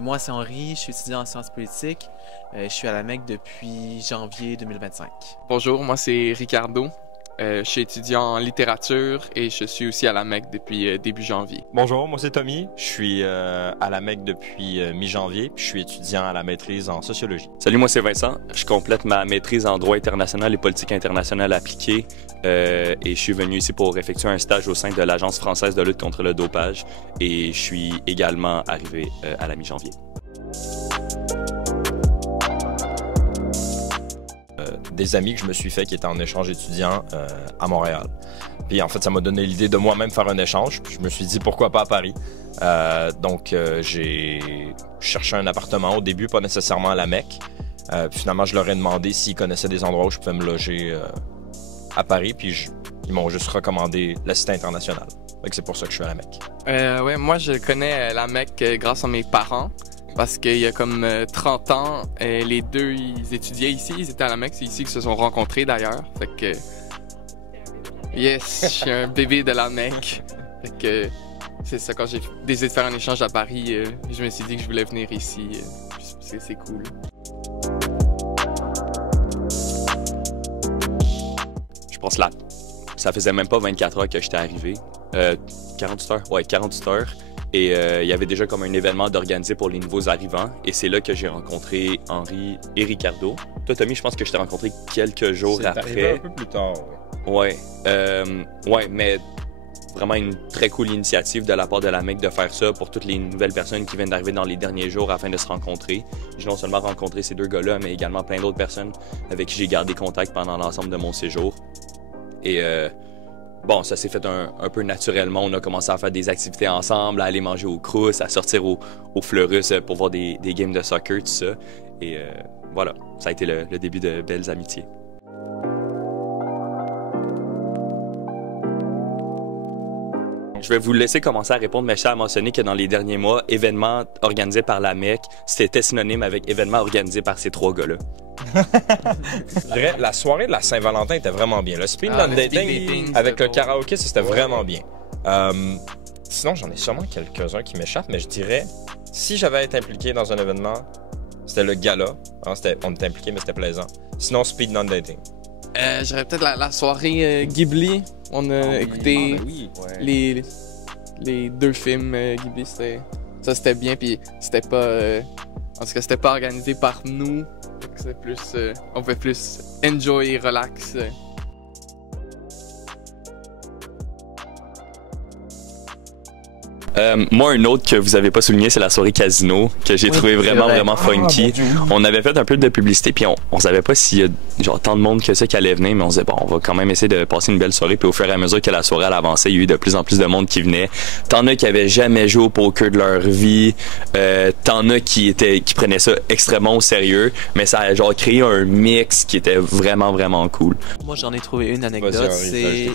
Moi, c'est Henri, je suis étudiant en sciences politiques. Je suis à la MEC depuis janvier 2025. Bonjour, moi c'est Ricardo. Je suis étudiant en littérature et je suis aussi à la MEC depuis début janvier. Bonjour, moi c'est Tommy. Je suis à la MEC depuis mi-janvier, puis je suis étudiant à la maîtrise en sociologie. Salut, moi c'est Vincent. Je complète ma maîtrise en droit international et politique internationale appliquée et je suis venu ici pour effectuer un stage au sein de l'Agence française de lutte contre le dopage et je suis également arrivé à la mi-janvier. Des amis que je me suis fait qui étaient en échange étudiant à Montréal. Puis en fait, ça m'a donné l'idée de moi-même faire un échange. Puis je me suis dit pourquoi pas à Paris. Donc j'ai cherché un appartement au début, pas nécessairement à la MEC. Puis finalement, je leur ai demandé s'ils connaissaient des endroits où je pouvais me loger à Paris. Puis ils m'ont juste recommandé la Cité internationale. Donc c'est pour ça que je suis à la MEC. Ouais, moi je connais la MEC grâce à mes parents. Parce qu'il y a comme 30 ans, les deux, ils étudiaient ici, ils étaient à la MEC, c'est ici qu'ils se sont rencontrés d'ailleurs. Fait que, yes, je suis un bébé de la MEC. Fait que, c'est ça, quand j'ai décidé de faire un échange à Paris, je me suis dit que je voulais venir ici, c'est cool. Je pense là, ça faisait même pas 24 heures que j'étais arrivé. 48 heures? Ouais, 48 heures. Et il y avait déjà comme un événement d'organiser pour les nouveaux arrivants. Et c'est là que j'ai rencontré Henri et Ricardo. Toi, Tommy, je pense que je t'ai rencontré quelques jours après. C'est arrivé un peu plus tard. Ouais, mais vraiment une très cool initiative de la part de la MEC de faire ça pour toutes les nouvelles personnes qui viennent d'arriver dans les derniers jours afin de se rencontrer. J'ai non seulement rencontré ces deux gars-là, mais également plein d'autres personnes avec qui j'ai gardé contact pendant l'ensemble de mon séjour. Et bon, ça s'est fait un peu naturellement. On a commencé à faire des activités ensemble, à aller manger au Crous, à sortir au Fleurus pour voir des games de soccer, tout ça. Et voilà, ça a été le début de belles amitiés. Je vais vous laisser commencer à répondre, mais je tiens à mentionner que dans les derniers mois, événements organisés par la MEC, c'était synonyme avec événements organisés par ces trois gars-là. Je dirais, la soirée de la Saint-Valentin était vraiment bien. Le speed dating avec le karaoké, c'était vraiment bien. Sinon, j'en ai sûrement quelques-uns qui m'échappent, mais je dirais, si j'avais été impliqué dans un événement, c'était le gala. Hein, on était impliqué, mais c'était plaisant. Sinon, speed non-dating. J'aurais peut-être la soirée Ghibli. On a écouté les deux films Ghibli. Ça, c'était bien, puis c'était pas... en tout cas, c'était pas organisé par nous. C'est plus, on pouvait plus enjoy, relax. Moi, un autre que vous avez pas souligné, c'est la soirée casino, que j'ai trouvé vraiment funky. On avait fait un peu de publicité, puis on savait pas s'il y a genre tant de monde que ça qui allait venir, mais on se disait, bon, on va quand même essayer de passer une belle soirée, puis au fur et à mesure que la soirée elle avançait, il y a eu de plus en plus de monde qui venait. T'en as qui avaient jamais joué au poker de leur vie, t'en as qui prenaient ça extrêmement au sérieux, mais ça a genre créé un mix qui était vraiment cool. Moi, j'en ai trouvé une anecdote, c'est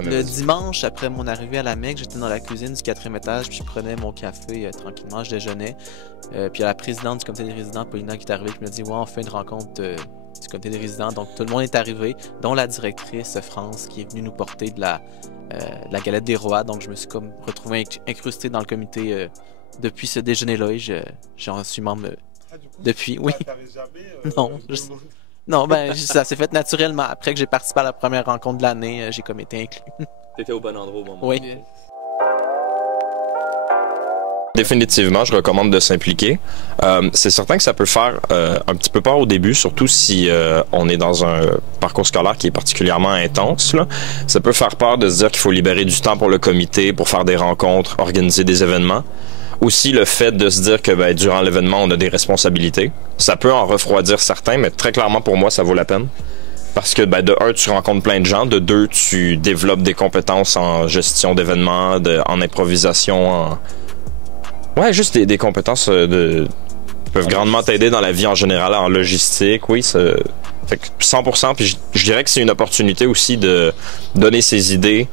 le dimanche après mon arrivée à la MEC, j'étais dans la cuisine du 4e étage, puis je prenais mon café tranquillement, je déjeunais. Puis il y a la présidente du comité des résidents, Paulina, qui est arrivée, qui me dit « Ouais, on fait une rencontre du comité des résidents. » Donc tout le monde est arrivé, dont la directrice France, qui est venue nous porter de la galette des rois. Donc je me suis comme retrouvé incrusté dans le comité depuis ce déjeuner-là, et j'en suis membre depuis. Oui. Non. Non, ben ça s'est fait naturellement. Après que j'ai participé à la première rencontre de l'année, j'ai comme été inclus. T'étais au bon endroit au bon moment. Oui. Définitivement, je recommande de s'impliquer. C'est certain que ça peut faire un petit peu peur au début, surtout si on est dans un parcours scolaire qui est particulièrement intense, là. Ça peut faire peur de se dire qu'il faut libérer du temps pour le comité, pour faire des rencontres, organiser des événements. Aussi, le fait de se dire que durant l'événement, on a des responsabilités. Ça peut en refroidir certains, mais très clairement, pour moi, ça vaut la peine. Parce que de un, tu rencontres plein de gens, de deux, tu développes des compétences en gestion d'événements, en improvisation, ouais, juste des compétences qui peuvent grandement t'aider dans la vie en général, en logistique, oui, fait que 100%, puis je dirais que c'est une opportunité aussi de donner ses idées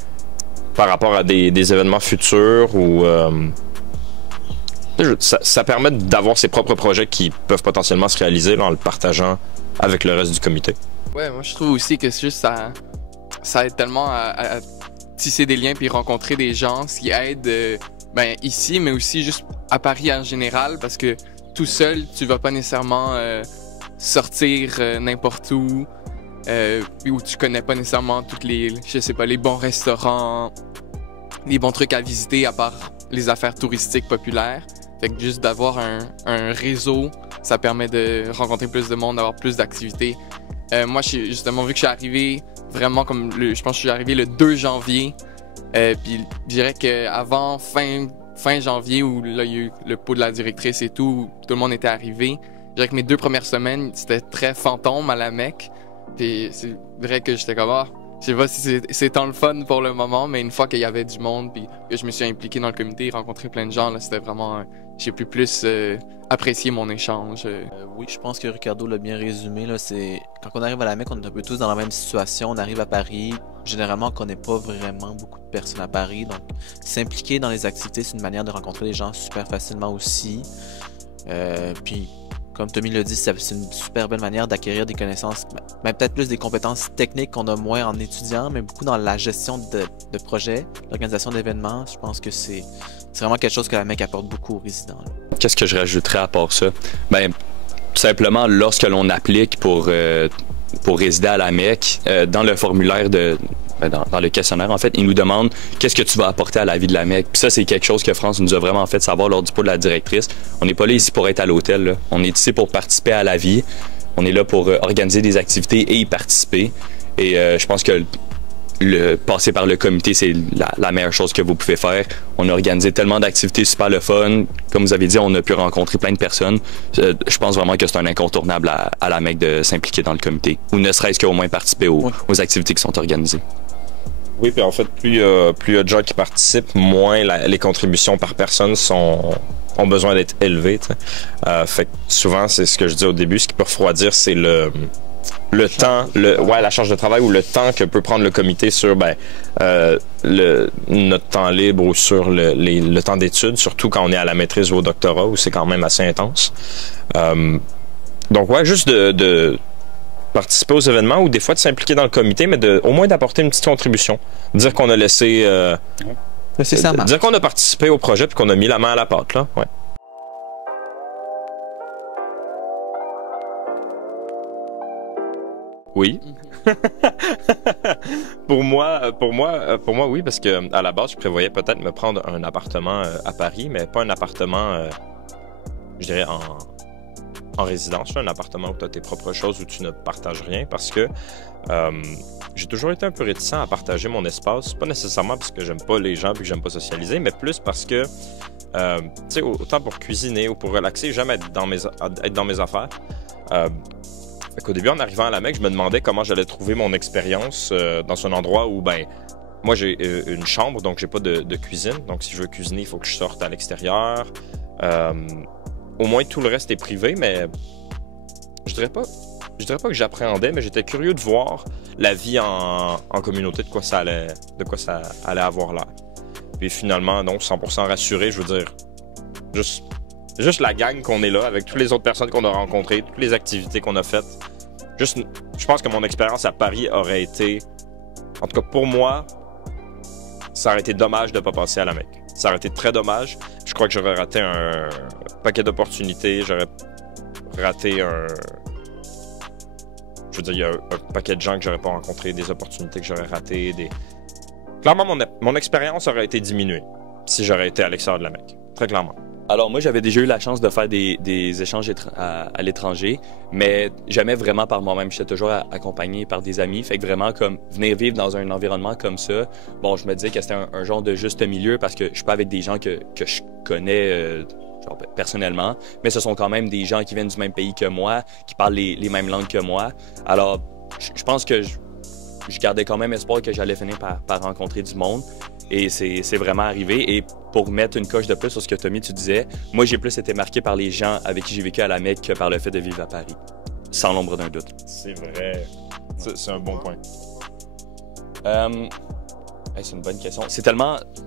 par rapport à des événements futurs ou ça permet d'avoir ses propres projets qui peuvent potentiellement se réaliser là, en le partageant avec le reste du comité. Ouais, moi je trouve aussi que c'est juste ça aide tellement à tisser des liens puis rencontrer des gens, ce qui aide ici, mais aussi juste à Paris en général, parce que tout seul, tu vas pas nécessairement sortir n'importe où tu connais pas nécessairement les bons restaurants, les bons trucs à visiter à part les affaires touristiques populaires. Fait que juste d'avoir un réseau, ça permet de rencontrer plus de monde, d'avoir plus d'activités. Moi, justement, vu que je suis arrivé vraiment je pense que je suis arrivé le 2 janvier, puis je dirais qu'avant fin janvier, où là, il y a eu le pot de la directrice et tout le monde était arrivé, je dirais que mes 2 premières semaines, c'était très fantôme à la Mecque. Puis c'est vrai que j'étais comme, je sais pas si c'est tant le fun pour le moment, mais une fois qu'il y avait du monde, puis que je me suis impliqué dans le comité, rencontré plein de gens, là, c'était vraiment, j'ai pu plus apprécier mon échange. Oui, je pense que Ricardo l'a bien résumé, là, c'est quand on arrive à la Mecque, on est un peu tous dans la même situation, on arrive à Paris, généralement on connaît pas vraiment beaucoup de personnes à Paris, donc s'impliquer dans les activités, c'est une manière de rencontrer les gens super facilement aussi. Puis comme Tommy l'a dit, c'est une super belle manière d'acquérir des connaissances, mais peut-être plus des compétences techniques qu'on a moins en étudiant, mais beaucoup dans la gestion de projets, l'organisation d'événements. Je pense que c'est vraiment quelque chose que la Mecque apporte beaucoup aux résidents. Qu'est-ce que je rajouterais à part ça? Tout simplement, lorsque l'on applique pour résider à la Mecque, dans le formulaire dans le questionnaire, en fait, il nous demande qu'est-ce que tu vas apporter à la vie de la Mecque. Puis ça, c'est quelque chose que France nous a vraiment fait savoir lors du pot de la directrice. On n'est pas là ici pour être à l'hôtel, là. On est ici pour participer à la vie. On est là pour organiser des activités et y participer. Et je pense que passer par le comité, c'est la meilleure chose que vous pouvez faire. On a organisé tellement d'activités super le fun. Comme vous avez dit, on a pu rencontrer plein de personnes. Je pense vraiment que c'est un incontournable à la Mecque de s'impliquer dans le comité. Ou ne serait-ce qu'au moins participer aux activités qui sont organisées. Oui, puis en fait, plus il y a de gens qui participent, moins les contributions par personne ont besoin d'être élevées. Fait que souvent, c'est ce que je dis au début, ce qui peut refroidir, c'est le temps, la charge de travail ou le temps que peut prendre le comité sur notre temps libre ou sur le temps d'études, surtout quand on est à la maîtrise ou au doctorat, où c'est quand même assez intense. Donc juste de participer aux événements ou des fois de s'impliquer dans le comité, mais au moins d'apporter une petite contribution. Dire qu'on a laissé dire qu'on a participé au projet puis qu'on a mis la main à la pâte, là. Ouais. Oui. pour moi, oui, parce que à la base, je prévoyais peut-être me prendre un appartement à Paris, mais pas un appartement, je dirais, en résidence, un appartement où tu as tes propres choses, où tu ne partages rien, parce que j'ai toujours été un peu réticent à partager mon espace, pas nécessairement parce que j'aime pas les gens puis que j'aime pas socialiser, mais plus parce que, tu sais, autant pour cuisiner ou pour relaxer, j'aime être dans mes affaires. Au début, en arrivant à la Mecque, je me demandais comment j'allais trouver mon expérience dans un endroit où, moi, j'ai une chambre, donc j'ai pas de cuisine. Donc, si je veux cuisiner, il faut que je sorte à l'extérieur. Au moins, tout le reste est privé, mais je dirais pas que j'appréhendais, mais j'étais curieux de voir la vie en communauté, de quoi ça allait avoir l'air. Puis finalement, donc, 100% rassuré, je veux dire, juste la gang qu'on est là, avec toutes les autres personnes qu'on a rencontrées, toutes les activités qu'on a faites. Je pense que mon expérience à Paris aurait été, en tout cas pour moi, ça aurait été dommage de ne pas passer à la Mecque. Ça aurait été très dommage. Je crois que j'aurais raté un paquet d'opportunités. J'aurais raté je veux dire, il y a un paquet de gens que j'aurais pas rencontrés, des opportunités que j'aurais ratées. Clairement, mon expérience aurait été diminuée si j'aurais été à l'extérieur de la Mecque. Très clairement. Alors moi, j'avais déjà eu la chance de faire des échanges à l'étranger, mais jamais vraiment par moi-même. J'étais toujours accompagné par des amis. Fait que vraiment, comme venir vivre dans un environnement comme ça, bon, je me disais que c'était un genre de juste milieu parce que je suis pas avec des gens que je connais personnellement, mais ce sont quand même des gens qui viennent du même pays que moi, qui parlent les mêmes langues que moi. Alors, je pense que je gardais quand même espoir que j'allais finir par rencontrer du monde. Et c'est vraiment arrivé. Et pour mettre une coche de plus sur ce que Tommy, tu disais, moi, j'ai plus été marqué par les gens avec qui j'ai vécu à la Mecque que par le fait de vivre à Paris. Sans l'ombre d'un doute. C'est vrai. C'est un bon point. C'est une bonne question.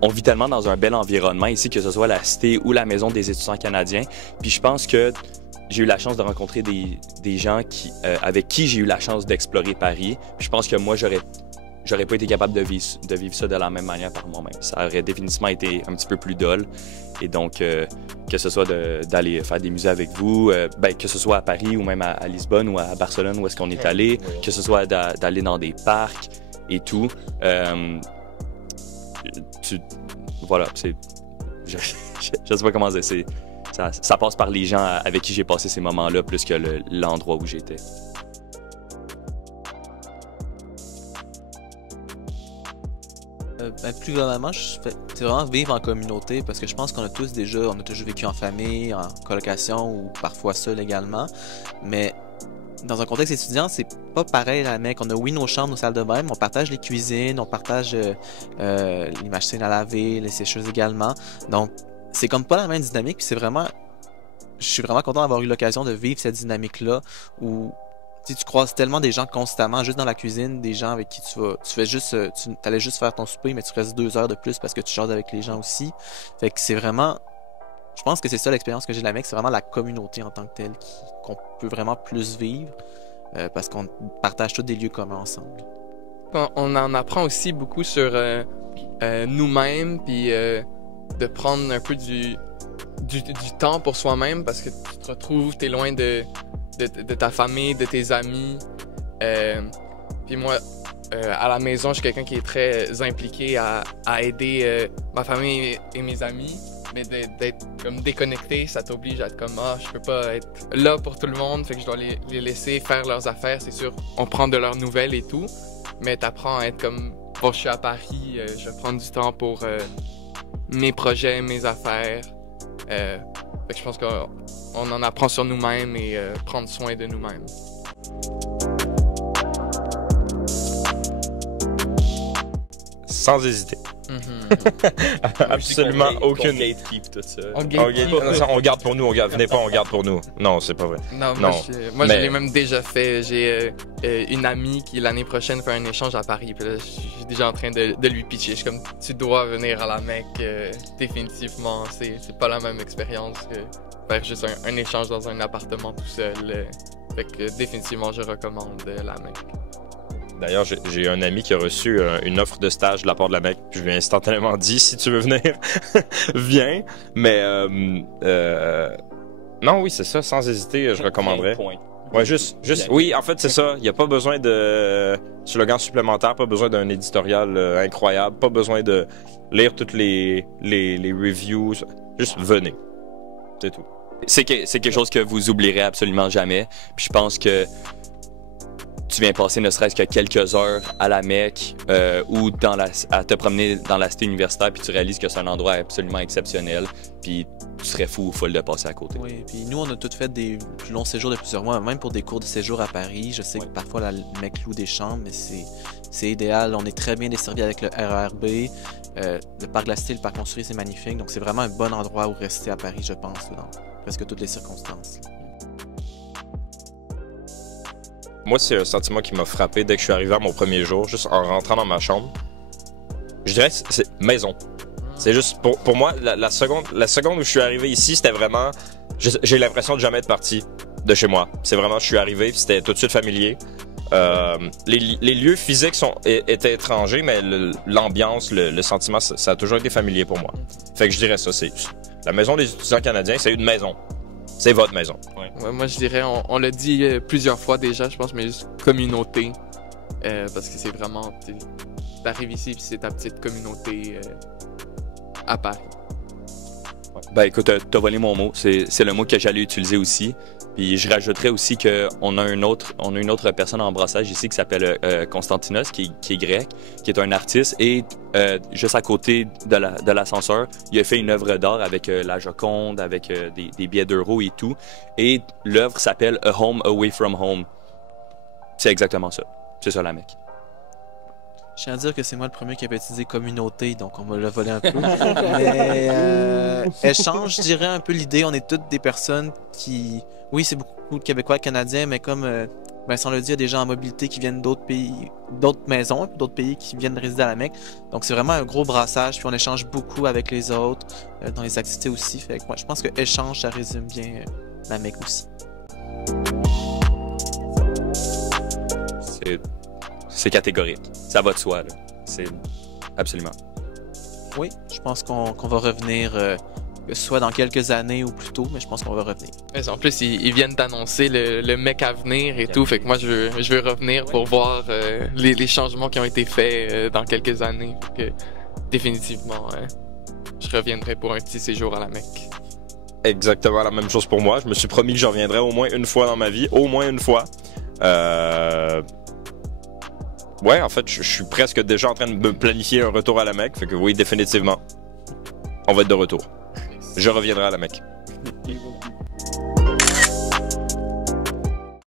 On vit tellement dans un bel environnement ici, que ce soit la Cité ou la Maison des étudiants canadiens. Puis je pense que j'ai eu la chance de rencontrer des gens avec qui j'ai eu la chance d'explorer Paris. Puis je pense que moi, j'aurais j'aurais pas été capable de vivre ça de la même manière par moi-même. Ça aurait définitivement été un petit peu plus dole. Et donc, que ce soit d'aller faire des musées avec vous, que ce soit à Paris ou même à Lisbonne ou à Barcelone où est-ce qu'on est allé, que ce soit d'aller dans des parcs et tout. Voilà, je sais pas comment dire, ça passe par les gens avec qui j'ai passé ces moments-là plus que l'endroit où j'étais. Plus globalement, c'est vraiment vivre en communauté parce que je pense qu'on a tous déjà, vécu en famille, en colocation ou parfois seul également. Mais dans un contexte étudiant, c'est pas pareil à la Mecque. On a oui nos chambres, nos salles de bain, mais on partage les cuisines, on partage les machines à laver, les sécheuses également. Donc c'est comme pas la même dynamique. Puis je suis vraiment content d'avoir eu l'occasion de vivre cette dynamique-là où tu croises tellement des gens constamment, juste dans la cuisine, des gens avec qui tu allais juste faire ton souper, mais tu restes 2 heures de plus parce que tu jases avec les gens aussi. Fait que c'est vraiment, je pense que c'est ça l'expérience que j'ai de la Mecque, c'est vraiment la communauté en tant que telle qu'on peut vraiment plus vivre parce qu'on partage tous des lieux communs ensemble. On en apprend aussi beaucoup sur nous-mêmes, puis de prendre un peu du temps pour soi-même parce que tu te retrouves, t'es loin de ta famille, de tes amis. Puis moi, à la maison, je suis quelqu'un qui est très impliqué à aider ma famille et mes amis. Mais d'être comme déconnecté, ça t'oblige à être comme je peux pas être là pour tout le monde, fait que je dois les laisser faire leurs affaires. C'est sûr, on prend de leurs nouvelles et tout, mais t'apprends à être comme bon, je suis à Paris, je vais prendre du temps pour mes projets, mes affaires. Fait que je pense qu'on en apprend sur nous-mêmes et prendre soin de nous-mêmes. Sans hésiter. Absolument aucune. Tout ça. On garde pour nous, venez pas, on garde pour nous. Non, c'est pas vrai. Non, moi je l'ai même déjà fait. J'ai une amie qui l'année prochaine fait un échange à Paris. Puis là, je suis déjà en train de lui pitcher. Je suis comme, tu dois venir à la Mecque, définitivement. C'est pas la même expérience que faire juste un échange dans un appartement tout seul. Fait que définitivement, je recommande la Mecque. D'ailleurs, j'ai un ami qui a reçu une offre de stage de la part de la Mecque. Je lui ai instantanément dit, si tu veux venir, viens. Mais non, oui, c'est ça, sans hésiter, je recommanderais. Ouais, juste, oui, en fait, c'est ça. Il n'y a pas besoin de slogan supplémentaire, pas besoin d'un éditorial incroyable, pas besoin de lire toutes les reviews. Juste venez. C'est tout. C'est quelque chose que vous oublierez absolument jamais. Puis je pense que tu viens passer ne serait-ce que quelques heures à la Mecque ou à te promener dans la cité universitaire, puis tu réalises que c'est un endroit absolument exceptionnel, puis tu serais fou ou folle de passer à côté. Oui, puis nous, on a tous fait des plus longs séjours de plusieurs mois, même pour des cours de séjour à Paris. Je sais que parfois la Mecque loue des chambres, mais c'est idéal. On est très bien desservi avec le RERB. Le parc de la Cité, le parc construit, c'est magnifique. Donc, c'est vraiment un bon endroit où rester à Paris, je pense, dans presque toutes les circonstances. Moi, c'est un sentiment qui m'a frappé dès que je suis arrivé à mon premier jour, juste en rentrant dans ma chambre. Je dirais que c'est maison. C'est juste, pour moi, la seconde où je suis arrivé ici, c'était vraiment... J'ai l'impression de jamais être parti de chez moi. C'est vraiment, je suis arrivé, puis c'était tout de suite familier. Les lieux physiques étaient étrangers, mais l'ambiance, le sentiment, ça a toujours été familier pour moi. Fait que je dirais ça, c'est la maison des étudiants canadiens, c'est une maison. C'est votre maison. Ouais, moi, je dirais, on l'a dit plusieurs fois déjà, je pense, mais juste communauté. Parce que c'est vraiment... T'arrives ici, puis c'est ta petite communauté à Paris. Ben écoute, t'as volé mon mot. C'est le mot que j'allais utiliser aussi. Puis je rajouterais aussi qu'on a une autre personne en brassage ici qui s'appelle Constantinos, qui est grec, qui est un artiste. Et juste à côté de l'ascenseur, il a fait une œuvre d'art avec la Joconde, avec des billets d'euros et tout. Et l'œuvre s'appelle A Home Away from Home. C'est exactement ça. C'est ça la Mecque. Je tiens à dire que c'est moi le premier qui avait utilisé communauté, donc on va le voler un peu. Mais échange, je dirais un peu l'idée, on est toutes des personnes qui... Oui, c'est beaucoup de Québécois et Canadiens, mais comme Vincent l'a dit, il y a des gens en mobilité qui viennent d'autres pays, d'autres maisons, puis d'autres pays qui viennent résider à la Mecque. Donc c'est vraiment un gros brassage, puis on échange beaucoup avec les autres, dans les activités aussi. Fait que moi, je pense que échange, ça résume bien la Mecque aussi. C'est catégorique. Ça va de soi, là. C'est absolument. Oui, je pense qu'on va revenir, que ce soit dans quelques années ou plus tôt, mais je pense qu'on va revenir. En plus, ils viennent d'annoncer le mec à venir et tout, fait que moi, je veux revenir pour voir les changements qui ont été faits dans quelques années. Fait que, définitivement, je reviendrai pour un petit séjour à la Mecque. Exactement la même chose pour moi. Je me suis promis que j'en reviendrai au moins une fois dans ma vie. Au moins une fois. Ouais, en fait, je suis presque déjà en train de me planifier un retour à la Mecque. Fait que oui, définitivement, on va être de retour. Je reviendrai à la Mecque.